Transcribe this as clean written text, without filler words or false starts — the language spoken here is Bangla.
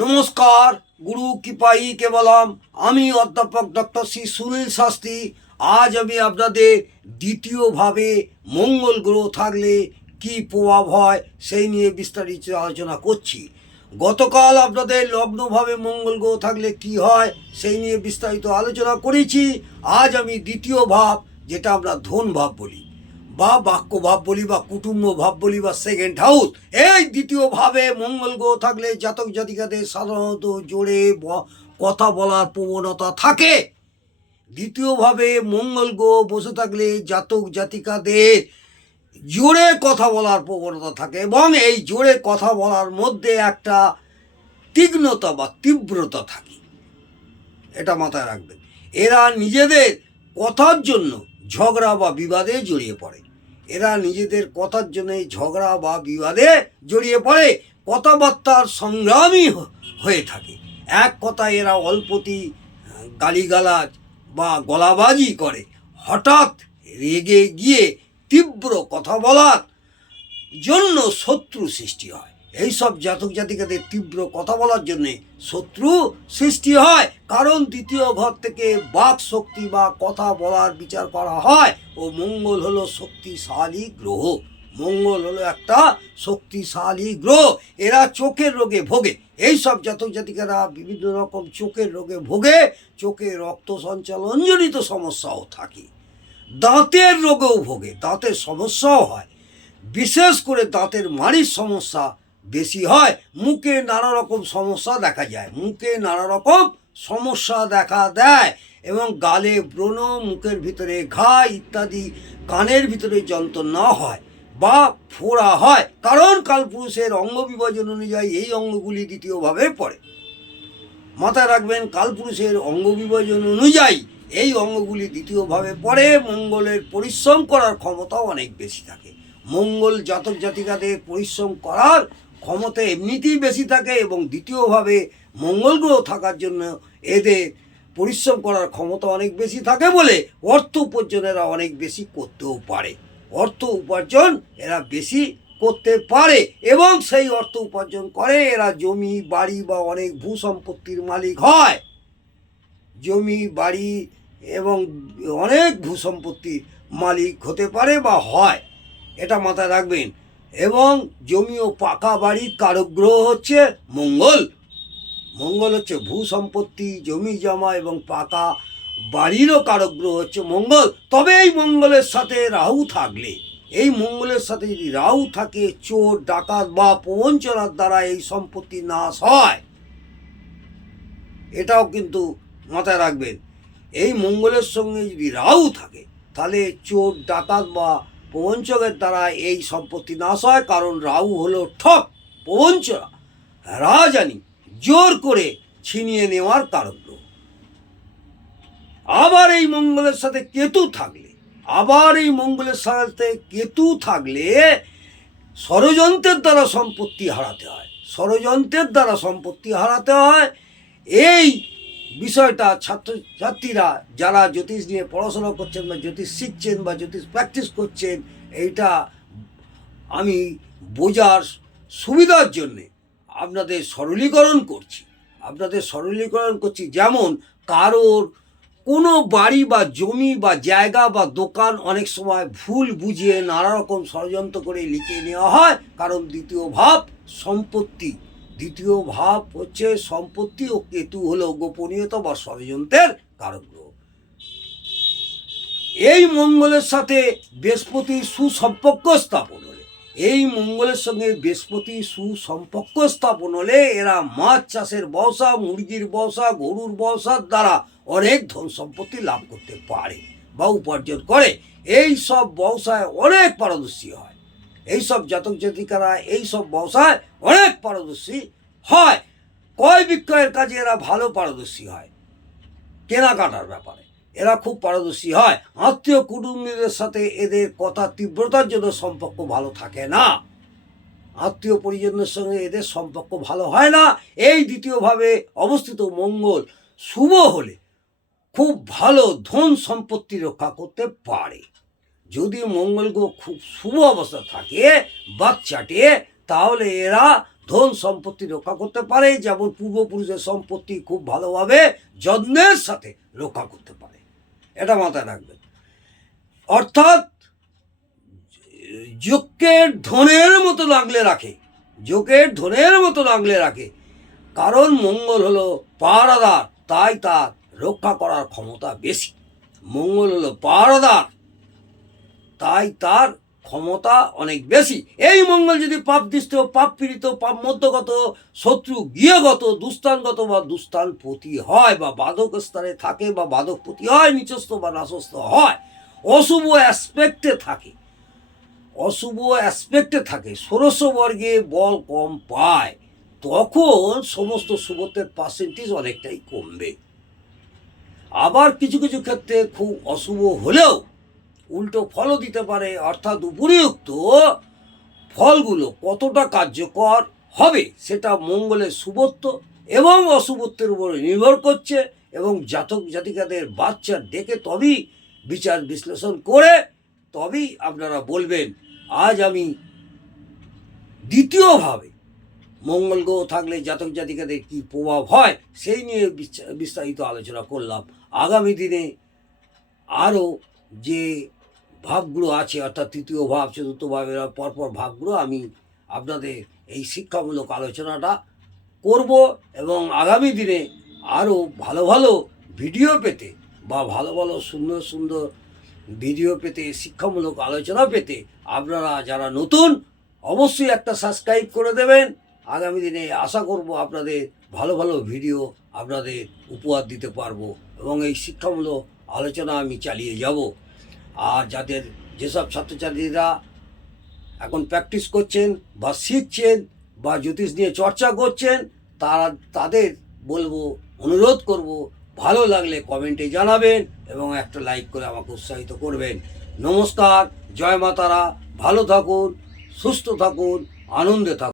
নমস্কার, গুরু কৃপাই কেবলম। আমি অধ্যাপক ডক্টর শ্রী সুনীল শাস্ত্রী। আজ আমি আপনাদের দ্বিতীয়ভাবে মঙ্গল গ্রহ থাকলে কি প্রভাব হয় সেই নিয়ে বিস্তারিত আলোচনা করছি। গতকাল আপনাদের লগ্নভাবে মঙ্গল গ্রহ থাকলে কি হয় সেই নিয়ে বিস্তারিত আলোচনা করেছি। আজ আমি দ্বিতীয় ভাব, যেটা আমরা ধন ভাব বলি বা বাক্য ভাব বলি বা কুটুম্ব ভাব বলি বা সেকেন্ড হাউস, এই দ্বিতীয় ভাবে মঙ্গল গ্রহ থাকলে জাতক জাতিকাদের সাধারণত জোরে কথা বলার প্রবণতা থাকে। দ্বিতীয়ভাবে মঙ্গল গ্রহ বসে থাকলে জাতক জাতিকাদের জোরে কথা বলার প্রবণতা থাকে এবং এই জোরে কথা বলার মধ্যে একটা তীক্ষ্ণতা বা তীব্রতা থাকে। এটা মাথায় রাখবেন। এরা নিজেদের কথার জন্য ঝগড়া বা বিবাদে জড়িয়ে পড়ে। এরা নিজেদের কথার জন্য ঝগড়া বা বিবাদে জড়িয়ে পড়ে, কথাবার্তার সংগ্রামী হয়ে থাকে। এক কথায় এরা অল্পতি গালিগালাজ বা গলাবাজি করে, হঠাৎ রেগে গিয়ে তীব্র কথা বলার জন্য শত্রু সৃষ্টি হয়। এইসব জাতক জাতিকাদের তীব্র কথা বলার জন্যে শত্রু সৃষ্টি হয়, কারণ দ্বিতীয় ঘর থেকে বাক শক্তি বা কথা বলার বিচার করা হয়। ও মঙ্গল হলো শক্তিশালী গ্রহ। মঙ্গল হলো একটা শক্তিশালী গ্রহ। এরা চোখের রোগে ভোগে। এইসব জাতক জাতিকারা বিভিন্ন রকম চোখের রোগে ভোগে। চোখে রক্ত সঞ্চালনজনিত সমস্যাও থাকে। দাঁতের রোগেও ভোগে, দাঁতের সমস্যাও হয়। বিশেষ করে দাঁতের মাড়ির সমস্যা বেশি হয়। মুখে নানা রকম সমস্যা দেখা যায়, মুখে নানা রকম সমস্যা দেখা দেয় এবং গালে ব্রণ, মুখের ভিতরে ঘা ইত্যাদি, কানের ভিতরে যন্ত্রণা হয় বা ফোড়া হয়, কারণ কালপুরুষের অঙ্গ বিভাজন অনুযায়ী এই অঙ্গগুলি দ্বিতীয়ভাবে পড়ে। মাথায় রাখবেন, কালপুরুষের অঙ্গ বিভাজন অনুযায়ী এই অঙ্গগুলি দ্বিতীয়ভাবে পড়ে। মঙ্গলের পরিশ্রম করার ক্ষমতাও অনেক বেশি থাকে। মঙ্গল জাতক জাতিকাদের পরিশ্রম করার ক্ষমতা এমনিতেই বেশি থাকে এবং দ্বিতীয়ভাবে মঙ্গল গ্রহ থাকার জন্য এদের পরিশ্রম করার ক্ষমতা অনেক বেশি থাকে বলে অর্থ উপার্জন এরা অনেক বেশি করতেও পারে। অর্থ উপার্জন এরা বেশি করতে পারে এবং সেই অর্থ উপার্জন করে এরা জমি বাড়ি বা অনেক ভূ সম্পত্তির মালিক হয়। জমি বাড়ি এবং অনেক ভূ সম্পত্তির মালিক হতে পারে বা হয়, এটা মাথায় রাখবেন। এবং জমি ও পাকা বাড়ির কারক গ্রহ হচ্ছে মঙ্গল। মঙ্গল হচ্ছে ভূ সম্পত্তি, জমি জমা এবং পাকা বাড়িরও কারক গ্রহ হচ্ছে মঙ্গল। তবে এই মঙ্গলের সাথে রাহু থাকলে, এই মঙ্গলের সাথে যদি রাহু থাকে, চোর ডাকাত বা প্রবঞ্চনার দ্বারা এই সম্পত্তি নাশ হয়। এটাও কিন্তু মাথায় রাখবেন। এই মঙ্গলের সঙ্গে যদি রাহু থাকে তাহলে চোর ডাকাত বা প্রবঞ্চকের দ্বারা এই সম্পত্তি নাশ হয়, কারণ রাহু হলো ঠক, প্রবঞ্চনা, রাজানি, জোর করে ছিনিয়ে নেওয়ার কারক গ্রহ। আবার এই মঙ্গলের সাথে কেতু থাকলে, ষড়যন্ত্রের দ্বারা সম্পত্তি হারাতে হয়। ষড়যন্ত্রের দ্বারা সম্পত্তি হারাতে হয়। এই বিষয়টা ছাত্রছাত্রীরা যারা জ্যোতিষ নিয়ে পড়াশোনা করছেন বা জ্যোতিষ শিখছেন বা জ্যোতিষ প্র্যাকটিস করছেন, এইটা আমি বোঝার সুবিধার জন্যে আপনাদের সরলীকরণ করছি। যেমন কারোর কোনো বাড়ি বা জমি বা জায়গা বা দোকান অনেক সময় ভুল বুঝিয়ে নানা রকম ষড়যন্ত্র করে লিখে নেওয়া হয়, কারণ দ্বিতীয় ভাব সম্পত্তি। দ্বিতীয় ভাব হচ্ছে সম্পত্তি ও কেতু হলো গোপনীয়তা বা ষড়যন্ত্রের কারক গ্রহ। এই মঙ্গলের সাথে বৃহস্পতির সুসম্পর্ক স্থাপন হলে, এই মঙ্গলের সঙ্গে বৃহস্পতির সুসম্পর্ক স্থাপন হলে এরা মাছ চাষের ব্যবসা, মুরগির ব্যবসা, গরুর ব্যবসার দ্বারা অনেক ধন সম্পত্তি লাভ করতে পারে বা উপার্জন করে। এই সব ব্যবসায় অনেক পারদর্শী হয়। এইসব জাতক জাতিকারা এইসব ব্যবসায় অনেক পারদর্শী হয়। ক্রয় বিক্রয়ের কাজে এরা ভালো পারদর্শী হয়। কেনাকাটার ব্যাপারে এরা খুব পারদর্শী হয়। আত্মীয় কুটুম্বীদের সাথে এদের কথা তীব্রতার জন্য সম্পর্ক ভালো থাকে না। আত্মীয় পরিজনের সঙ্গে এদের সম্পর্ক ভালো হয় না। এই দ্বিতীয়ভাবে অবস্থিত মঙ্গল শুভ হলে খুব ভালো ধন সম্পত্তি রক্ষা করতে পারে। যদি মঙ্গল গ্রহ খুব শুভ অবস্থা থাকে বাচ্চাটে, তাহলে এরা ধন সম্পত্তি রক্ষা করতে পারে, যেমন পূর্বপুরুষের সম্পত্তি খুব ভালোভাবে যত্নের সাথে রক্ষা করতে পারে। এটা মাথায় রাখবেন। অর্থাৎ যজ্ঞের ধনের মতো লাগলে রাখে, যজ্ঞের ধনের মতো লাগলে রাখে, কারণ মঙ্গল হলো পাহারাদার, তাই তার রক্ষা করার ক্ষমতা বেশি। মঙ্গল হলো পাহারাদার, তাই তার ক্ষমতা অনেক বেশি। এই মঙ্গল যদি পাপ দৃষ্ট, পাপ পীড়িত, পাপ মধ্যগত, শত্রু গৃহগত, দুস্থানগত বা দুস্থানপতি হয়, বা বাধক স্থানে থাকে, বা বাধকপতি হয়, নিচস্থ বা নাশস্থ হয়, অশুভ অ্যাসপেক্টে থাকে, অশুভ অ্যাসপেক্টে থাকে, ষোড়শ বর্গে বল কম পায়, তখন সমস্ত শুভত্বের পার্সেন্টেজ অনেকটাই কমবে। আবার কিছু কিছু ক্ষেত্রে খুব অশুভ হলেও উল্টো ফলও দিতে পারে। অর্থাৎ উপরিউক্ত ফলগুলো কতটা কার্যকর হবে সেটা মঙ্গলের শুভত্ব এবং অশুভত্বের উপর নির্ভর করছে, এবং জাতক জাতিকাদের বাচ্চা দেখে তবেই বিচার বিশ্লেষণ করে তবেই আপনারা বলবেন। আজ আমি দ্বিতীয়ভাবে মঙ্গল গ্রহ থাকলে জাতক জাতিকাদের কী প্রভাব হয় সেই নিয়ে বিস্তারিত আলোচনা করলাম। আগামী দিনে আরও যে ভাবগুলো আছে, অর্থাৎ তৃতীয় ভাব, চতুর্থ ভাবের পরপর ভাবগুলো আমি আপনাদের এই শিক্ষামূলক আলোচনাটা করব, এবং আগামী দিনে আরও ভালো ভালো ভিডিও পেতে বা ভালো ভালো সুন্দর সুন্দর ভিডিও পেতে, শিক্ষামূলক আলোচনা পেতে আপনারা যারা নতুন অবশ্যই একটা সাবস্ক্রাইব করে দেবেন। আগামী দিনে আশা করব আপনাদের ভালো ভালো ভিডিও আপনাদের উপহার দিতে পারবো, এবং এই শিক্ষামূলক আলোচনা আমি চালিয়ে যাব। আর যাদের যেসব ছাত্রছাত্রীরা এখন প্র্যাকটিস করছেন বা শিখছেন বা জ্যোতিষ নিয়ে চর্চা করছেন, তাদের বলবো, অনুরোধ করব, ভালো লাগলে কমেন্টে জানাবেন এবং একটা লাইক করে আমাকে উৎসাহিত করবেন। নমস্কার, জয় মা তারা, ভালো থাকুন, সুস্থ থাকুন, আনন্দে থাকুন।